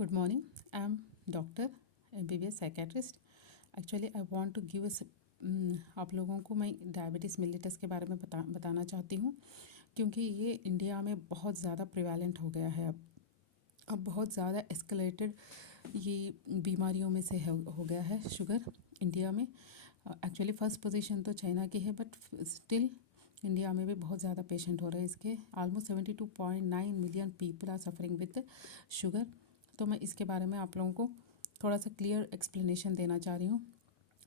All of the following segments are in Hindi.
Good morning. I'm Doctor MBBS Psychiatrist. Actually, I want to give आप लोगों को मैं डायबिटीज़ मिलिटस के बारे में बताना चाहती हूँ, क्योंकि ये इंडिया में बहुत ज़्यादा प्रिवेलेंट हो गया है। अब बहुत ज़्यादा एस्केलेटेड ये बीमारियों में से हो गया है शुगर इंडिया में। एक्चुअली फ़र्स्ट पोजीशन तो चाइना की है, बट स्टिल इंडिया में भी बहुत ज़्यादा पेशेंट हो रहे हैं इसके। Almost 72.9 million people are suffering with sugar. तो मैं इसके बारे में आप लोगों को थोड़ा सा क्लियर एक्सप्लेनेशन देना चाह रही हूँ,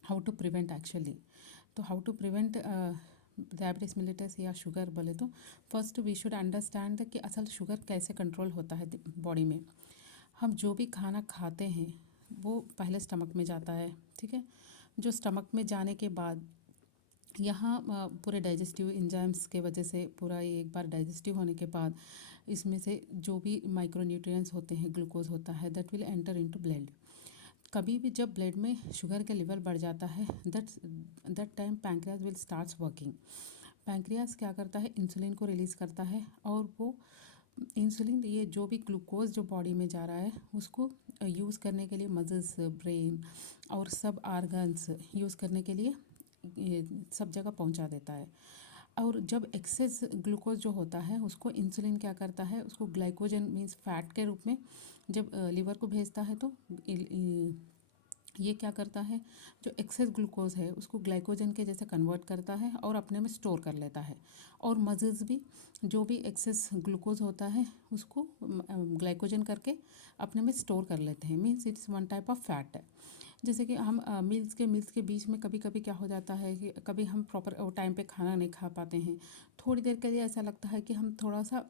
हाउ टू प्रिवेंट एक्चुअली। तो how to prevent diabetes mellitus या शुगर बोले तो फर्स्ट वी शुड अंडरस्टैंड कि असल शुगर कैसे कंट्रोल होता है बॉडी में। हम जो भी खाना खाते हैं वो पहले स्टमक में जाता है, ठीक है। जो स्टमक में जाने के बाद यहाँ पूरे डाइजेस्टिव एंजाइम्स के वजह से पूरा ये एक बार डाइजेस्टिव होने के बाद इसमें से जो भी माइक्रोन्यूट्रिएंट्स होते हैं, ग्लूकोज होता है, that will enter into blood. कभी भी जब ब्लड में शुगर का लेवल बढ़ जाता है, that time pancreas will starts working. Pancreas क्या करता है, इंसुलिन को रिलीज़ करता है, और वो इंसुलिन ये जो भी ग्लूकोज जो बॉडी में जा रहा है उसको यूज़ करने के लिए मसल्स, ब्रेन और सब आर्गन्स यूज़ करने के लिए ये सब जगह पहुंचा देता है। और जब एक्सेस ग्लूकोज जो होता है उसको इंसुलिन क्या करता है, उसको ग्लाइकोजन मीन्स फैट के रूप में जब लीवर को भेजता है, तो ये क्या करता है, जो एक्सेस ग्लूकोज है उसको ग्लाइकोजन के जैसे कन्वर्ट करता है और अपने में स्टोर कर लेता है। और मसल्स भी जो भी एक्सेस ग्लूकोज होता है उसको ग्लाइकोजन करके अपने में स्टोर कर लेते हैं। Means it's one type of fat है। जैसे कि हम मील्स के बीच में कभी कभी क्या हो जाता है कि कभी हम प्रॉपर टाइम पे खाना नहीं खा पाते हैं, थोड़ी देर के लिए ऐसा लगता है कि हम थोड़ा सा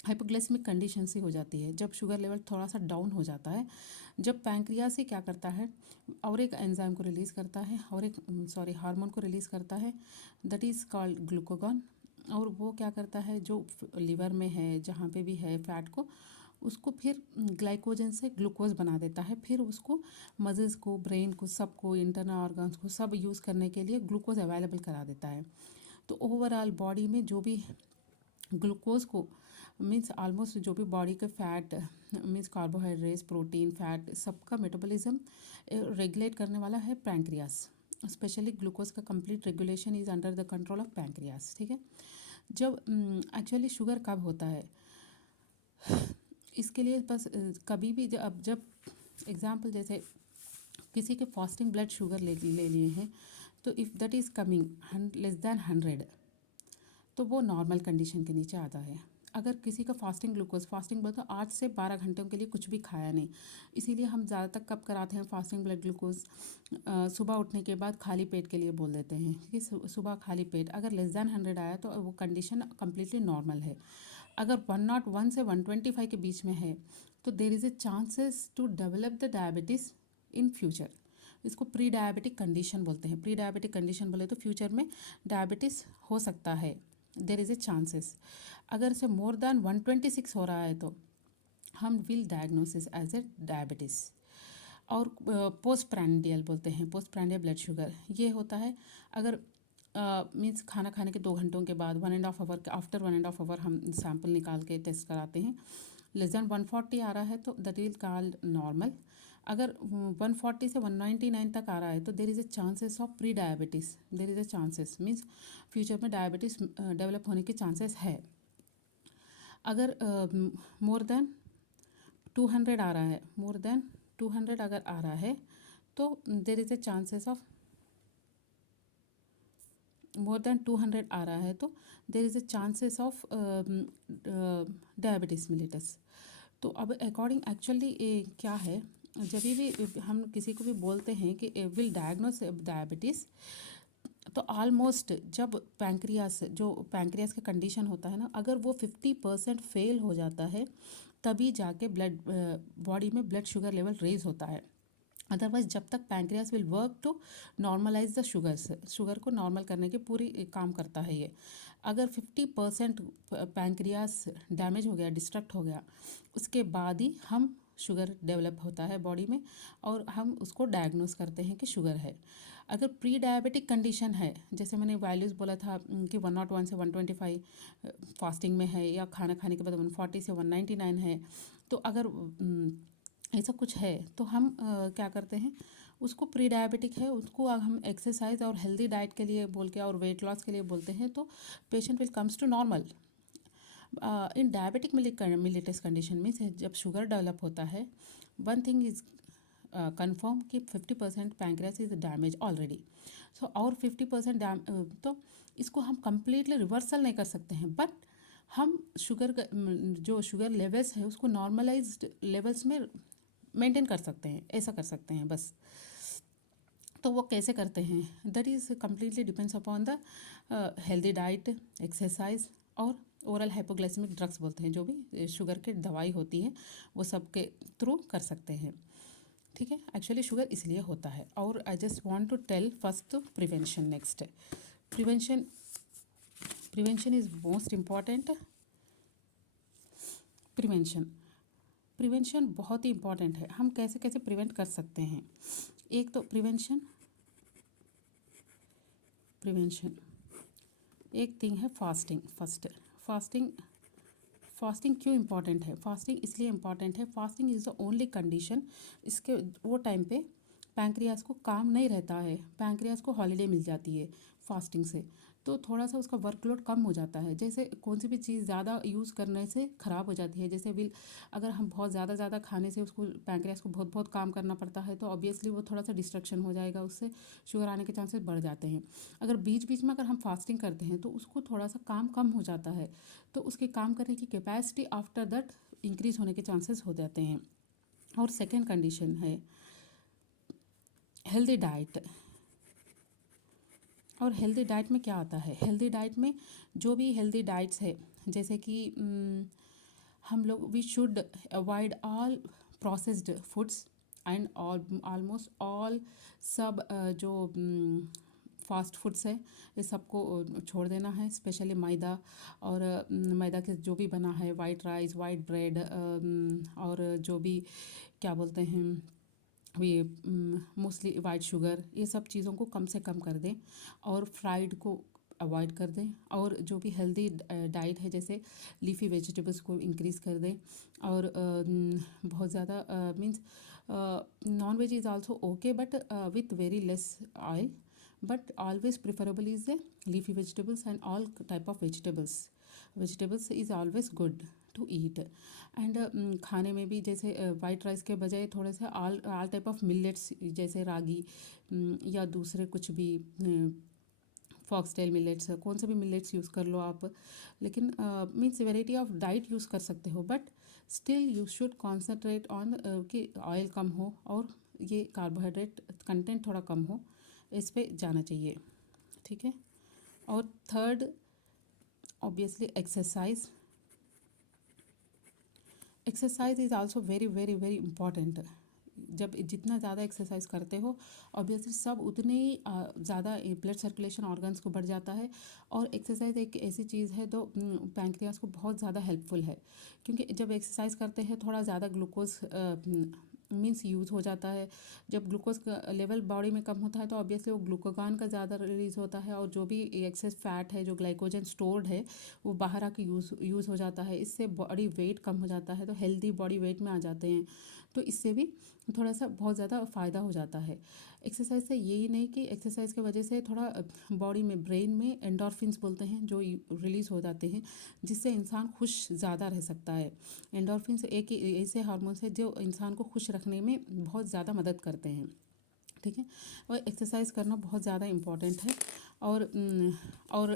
हाइपोग्लाइसेमिक कंडीशन सी हो जाती है, जब शुगर लेवल थोड़ा सा डाउन हो जाता है। जब पैंक्रियाज से क्या करता है, और एक एंजाइम को रिलीज़ करता है, और एक हार्मोन को रिलीज़ करता है, दैट इज़ कॉल्ड ग्लूकागॉन। और वो क्या करता है, जो लीवर में है जहाँ पे भी है फैट को, उसको फिर ग्लाइकोजन से ग्लूकोज बना देता है। फिर उसको मसल्स को, ब्रेन को, सबको, इंटरनल ऑर्गन्स को सब यूज़ करने के लिए ग्लूकोज अवेलेबल करा देता है। तो ओवरऑल बॉडी में जो भी ग्लूकोज को मीन्स ऑलमोस्ट जो भी बॉडी के fat means carbohydrates, protein, fat, सबका मेटाबॉलिज्म रेगुलेट करने वाला है पैंक्रियास। स्पेशली ग्लूकोज का complete regulation is under the control of pancreas, ठीक है। जब एक्चुअली शुगर कब होता है, इसके लिए बस कभी भी जब एग्ज़ाम्पल जैसे किसी के फास्टिंग ब्लड शुगर ले लिए हैं, तो if that is coming less than 100, तो वो नॉर्मल कंडीशन के नीचे आता है। अगर किसी का फास्टिंग ब्लड तो 8 से 12 घंटों के लिए कुछ भी खाया नहीं, इसीलिए हम ज़्यादातर कब कराते हैं फास्टिंग ब्लड ग्लूकोज, सुबह उठने के बाद खाली पेट के लिए बोल देते हैं कि सुबह खाली पेट अगर लेस दैन 100 आया तो वो कंडीशन कम्प्लीटली नॉर्मल है। अगर 101 से 125 के बीच में है तो there is a chances to develop the diabetes in future. इसको प्री डायबिटिक कंडीशन बोलते हैं। प्री डायबिटिक कंडीशन बोले तो फ्यूचर में डायबिटीज़ हो सकता है, देर इज़ ए चांसेस। अगर से मोर दैन 126 हो रहा है तो हम will diagnosis as a diabetes. और पोस्ट प्रैंडियल बोलते हैं, पोस्ट प्रैंडियल ब्लड शुगर ये होता है अगर मीन्स खाना खाने के 2 घंटों के बाद 1.5 आवर आफ्टर 1.5 आवर हम सैंपल निकाल के टेस्ट कराते हैं, लेस दैन 140 आ रहा है तो दैट विल कॉल्ड नॉर्मल। अगर 140 से 199 तक आ रहा है तो there is a chances of pre diabetes, there is a chances means future में डायबिटीज़ डेवलप होने के चांसेस है। अगर मोर देन 200 आ रहा है, मोर देन 200 अगर आ रहा है तो there is a chances of more than 200 आ रहा है तो there is a chances of diabetes मिलिटस। तो अब अकॉर्डिंग एक्चुअली क्या है, जब भी हम किसी को भी बोलते हैं कि विल डायग्नोस डायबिटीज़, तो ऑलमोस्ट जब पैंक्रियास का कंडीशन होता है ना, अगर वो 50% फेल हो जाता है तभी जाके ब्लड बॉडी में ब्लड शुगर लेवल रेज होता है। अदरवाइज जब तक pancreas will work to normalize the sugar को नॉर्मल करने की पूरी काम करता है ये। अगर 50% पैंक्रियास डैमेज हो गया, डिस्ट्रक्ट हो गया, उसके बाद ही हम शुगर डेवलप होता है बॉडी में और हम उसको डायग्नोस करते हैं कि शुगर है। अगर प्री डायबिटिक कंडीशन है, जैसे मैंने वैल्यूज़ बोला था कि 101 से 125 फास्टिंग में है, या खाना खाने के बाद 140 से 199 है, तो अगर ऐसा कुछ है तो हम क्या करते हैं, उसको प्री डायबिटिक है उसको हम एक्सरसाइज और हेल्दी डाइट के लिए बोल के और वेट लॉस के लिए बोलते हैं, तो patient will comes to normal. In diabetic mellitus condition में से जब शुगर डेवलप होता है, वन थिंग इज कंफर्म कि 50% पैंक्रियास इज डैमेज ऑलरेडी। सो और 50% तो इसको हम कंप्लीटली रिवर्सल नहीं कर सकते हैं, बट हम जो शुगर लेवल्स है उसको नॉर्मलाइज्ड लेवल्स में मेंटेन कर सकते हैं, ऐसा कर सकते हैं बस। तो वो कैसे करते हैं, that is completely depends upon the healthy diet, exercise और ओरल हाइपोग्लाइसेमिक ड्रग्स बोलते हैं, जो भी शुगर की दवाई होती है वो सब के थ्रू कर सकते हैं। ठीक है, एक्चुअली शुगर इसलिए होता है। और I just want to tell first prevention, next prevention. Prevention is most important. Prevention बहुत ही इम्पॉर्टेंट है। हम कैसे कैसे प्रिवेंट कर सकते हैं, एक तो प्रिवेंशन एक थिंग है फास्टिंग। फास्टिंग क्यों इम्पॉर्टेंट है, फास्टिंग इसलिए इम्पॉर्टेंट है, fasting is the only condition, इसके वो टाइम पे पैंक्रियास को काम नहीं रहता है, पैंक्रियास को हॉलीडे मिल जाती है फास्टिंग से, तो थोड़ा सा उसका वर्कलोड कम हो जाता है। जैसे कौन सी भी चीज़ ज़्यादा यूज़ करने से ख़राब हो जाती है, जैसे विल अगर हम बहुत ज़्यादा खाने से उसको पैंक्रियास को बहुत बहुत काम करना पड़ता है, तो ऑब्वियसली वो थोड़ा सा डिस्ट्रक्शन हो जाएगा, उससे शुगर आने के चांसेस बढ़ जाते हैं। अगर बीच बीच में अगर हम फास्टिंग करते हैं तो उसको थोड़ा सा काम कम हो जाता है, तो उसके काम करने की कैपेसिटी आफ्टर दैट इंक्रीज होने के चांसेस हो जाते हैं। और सेकेंड कंडीशन है हेल्दी डाइट। और हेल्दी डाइट में क्या आता है, हेल्दी डाइट में जो भी हेल्दी डाइट्स है, जैसे कि हम लोग we should avoid all processed foods and almost all सब जो फास्ट फूड्स है ये सबको छोड़ देना है, स्पेशली मैदा और मैदा के जो भी बना है, वाइट राइस, वाइट ब्रेड और जो भी क्या बोलते हैं ये मोस्टली वाइट शुगर, ये सब चीज़ों को कम से कम कर दें और फ्राइड को अवॉइड कर दें। और जो भी हेल्दी डाइट है जैसे लीफी वेजिटेबल्स को इंक्रीज़ कर दें। और बहुत ज़्यादा means non veg is also okay but with very less oil, but always preferable is leafy vegetables and all type of vegetables is always good to eat. And खाने में भी जैसे वाइट राइस के बजाय थोड़े से ऑल टाइप ऑफ मिलेट्स जैसे रागी या दूसरे कुछ भी फॉक्सटेल मिलेट्स, कौन से भी मिलेट्स यूज़ कर लो आप, लेकिन means variety of diet use कर सकते हो, but still you should concentrate on कि ऑयल कम हो और ये कार्बोहाइड्रेट कंटेंट थोड़ा कम हो, इस पे जाना चाहिए। ठीक है, और third obviously exercise is also very very very important. जब जितना ज़्यादा एक्सरसाइज करते हो ऑब्वियसली सब उतने ही ज़्यादा ब्लड सर्कुलेशन ऑर्गन्स को बढ़ जाता है। और एक्सरसाइज एक ऐसी चीज़ है तो पैंक्रियास को बहुत ज़्यादा हेल्पफुल है, क्योंकि जब एक्सरसाइज करते हैं थोड़ा ज़्यादा ग्लूकोज मीन्स यूज़ हो जाता है। जब ग्लूकोज का लेवल बॉडी में कम होता है तो ऑब्वियसली वो ग्लूकोगान का ज़्यादा रिलीज़ होता है, और जो भी एक्सेस फैट है जो ग्लाइकोजन स्टोर्ड है वो बाहर आके यूज़ हो जाता है, इससे बॉडी वेट कम हो जाता है, तो हेल्दी बॉडी वेट में आ जाते हैं, तो इससे भी थोड़ा सा बहुत ज़्यादा फ़ायदा हो जाता है। एक्सरसाइज से यही नहीं कि एक्सरसाइज की वजह से थोड़ा बॉडी में ब्रेन में एंडोर्फिन्स बोलते हैं जो रिलीज़ हो जाते हैं, जिससे इंसान खुश ज़्यादा रह सकता है। एंडोर्फिन्स एक ऐसे हार्मोन्स है जो इंसान को खुश रखने में बहुत ज़्यादा मदद करते हैं। ठीक है, और एक्सरसाइज करना बहुत ज़्यादा इम्पॉर्टेंट है। और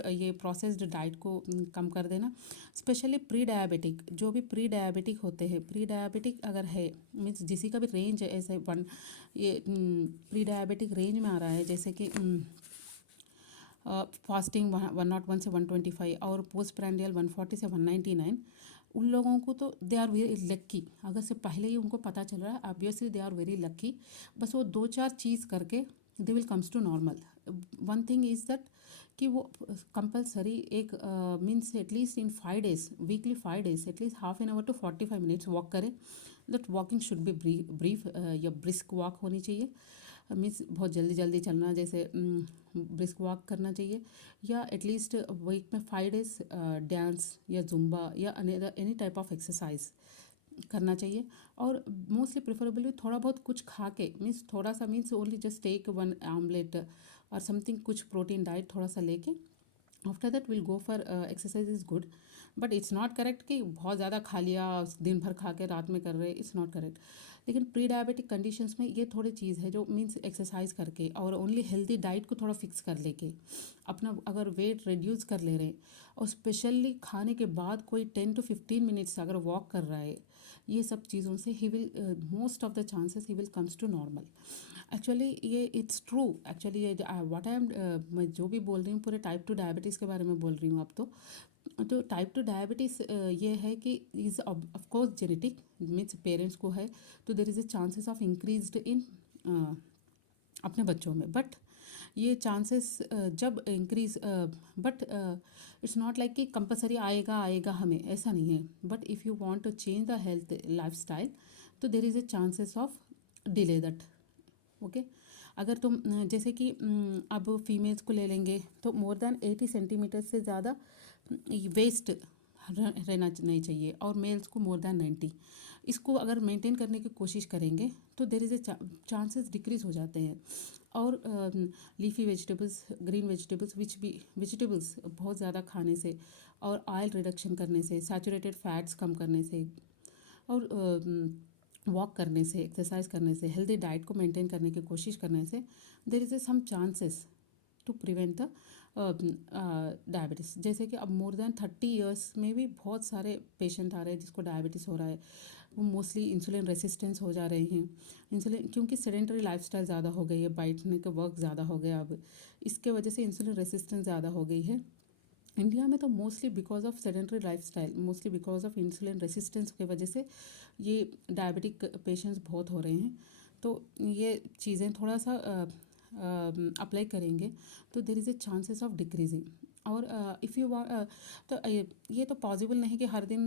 ये प्रोसेस्ड डाइट को कम कर देना, स्पेशली प्री डायबिटिक, जो भी प्री डायबिटिक होते हैं, प्री डायबिटिक अगर है मीन्स जिसी का भी रेंज है ऐसे ये प्री डायबिटिक रेंज में आ रहा है, जैसे कि फास्टिंग 101 से 125 और पोस्ट प्रांडियल 140 से 199, उन लोगों को तो दे आर वेरी लक्की, अगर से पहले ही उनको पता चल रहा है obviously they are very lucky. बस वो 2-4 चीज़ करके they will comes to normal. One thing is that कि वो कंपलसरी एक means at least in 5 days, weekly 5 days at least half an hour to 45 minutes walk करें। That walking should be brief या ब्रिस्क वॉक होनी चाहिए, मीन्स बहुत जल्दी जल्दी चलना, जैसे ब्रिस्क वॉक करना चाहिए, या एटलीस्ट वीक में 5 days डांस या जुम्बा या एनी टाइप ऑफ एक्सरसाइज करना चाहिए। और मोस्टली प्रेफरेबली थोड़ा बहुत कुछ खा के, मीन्स थोड़ा सा, means only just take one omelette और समथिंग, कुछ प्रोटीन डाइट थोड़ा सा लेके after that will go for exercise is good. But it's not correct कि बहुत ज़्यादा खा लिया दिन भर खा के रात में कर रहे, इट्स नॉट करेक्ट। लेकिन प्री डायबिटिक कंडीशंस में ये थोड़ी चीज़ है जो मीन्स एक्सरसाइज करके और ओनली हेल्दी डाइट को थोड़ा फिक्स कर लेके अपना अगर वेट रिड्यूस कर ले रहे, और स्पेशली खाने के बाद कोई 10 to 15 मिनट्स अगर वॉक कर रहा है, ये सब चीज़ों से ही will most of the chances ही will comes to normal. Actually ये इट्स ट्रू। एक्चुअली ये व्हाट आई एम, मैं जो भी बोल रही हूँ पूरे टाइप 2 डायबिटीज़ के बारे में बोल रही हूँ अब तो टाइप 2 डायबिटीज़ ये है कि is of course genetic, means parents को है तो there is a chances of increased in अपने बच्चों में। बट ये चांसेस जब increase, but it's not like कि कंपलसरी आएगा आएगा हमें, ऐसा नहीं है। But if you want to change the health life style तो there is a chances of delay that. Okay, अगर तुम जैसे कि अब फीमेल्स को ले लेंगे तो मोर देन 80 सेंटीमीटर से ज़्यादा वेस्ट रहना नहीं चाहिए, और मेल्स को मोर देन 90। इसको अगर मेंटेन करने की कोशिश करेंगे तो there is a chances decrease हो जाते हैं। और लीफी वेजिटेबल्स, ग्रीन वेजिटेबल्स, विच भी वेजिटेबल्स बहुत ज़्यादा खाने से, और ऑयल रिडक्शन करने से, सैचुरेटेड फैट्स कम करने से, और वॉक करने से, एक्सरसाइज करने से, हेल्दी डाइट को मेंटेन करने की कोशिश करने से there is a some chances to prevent the diabetes. जैसे कि अब मोर देन 30 ईयर्स में भी बहुत सारे पेशेंट आ रहे हैं जिसको डायबिटीज़ हो रहा है। वो मोस्टली इंसुलिन रेसिस्टेंस हो जा रहे हैं। इंसुलिन क्योंकि सेडेंटरी लाइफस्टाइल ज़्यादा हो गई है, बैठने का वर्क ज़्यादा हो गया, अब इसके वजह से इंसुलिन रेसिस्टेंस ज़्यादा हो गई है इंडिया में। तो mostly because of sedentary lifestyle, mostly because of insulin resistance की वजह से ये डायबिटिक पेशेंट्स बहुत हो रहे हैं। तो ये चीज़ें थोड़ा सा अप्लाई करेंगे तो there is a chances of decreasing. और इफ़ यू तो ये तो पॉसिबल नहीं कि हर दिन,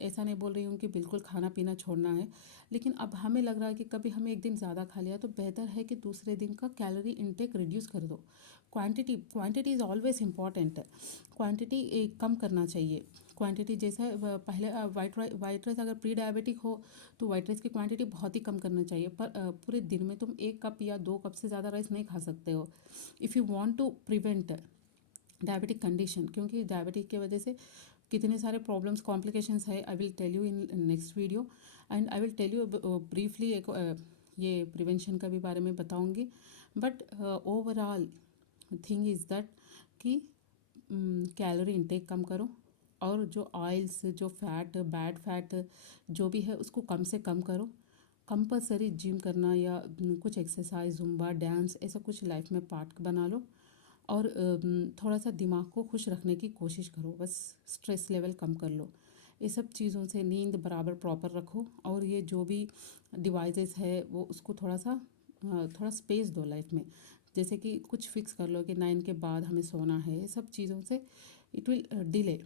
ऐसा नहीं बोल रही हूँ कि बिल्कुल खाना पीना छोड़ना है, लेकिन अब हमें लग रहा है कि कभी हमें एक दिन ज़्यादा खा लिया तो बेहतर है कि दूसरे दिन का कैलोरी इनटेक रिड्यूस कर दो। Quantity is always important. Quantity कम करना चाहिए। क्वांटिटी जैसा पहले वाइट राइस अगर प्री डायबिटिक हो तो वाइट राइस की क्वांटिटी बहुत ही कम करना चाहिए, पर पूरे दिन में तुम 1 कप या 2 कप से ज़्यादा राइस नहीं खा सकते हो if you want to prevent diabetic condition. क्योंकि डायबिटिक की वजह से कितने सारे प्रॉब्लम्स, कॉम्प्लिकेशंस है, I will tell you in next video. And I will tell you briefly एक ये प्रिवेंशन का भी बारे में बताऊंगी। But overall thing is that कि कैलोरी इंटेक कम करो, और जो ऑयल्स, जो फैट, बैड फैट जो भी है उसको कम से कम करो। कंपलसरी जिम करना या कुछ एक्सरसाइज, जुम्बा, डांस, ऐसा कुछ लाइफ में पार्ट बना लो। और थोड़ा सा दिमाग को खुश रखने की कोशिश करो, बस स्ट्रेस लेवल कम कर लो। ये सब चीज़ों से नींद बराबर प्रॉपर रखो, और ये जो भी डिवाइसेस है वो उसको थोड़ा स्पेस दो लाइफ में। जैसे कि कुछ फिक्स कर लो कि 9 के बाद हमें सोना है, ये सब चीज़ों से इट विल डिले।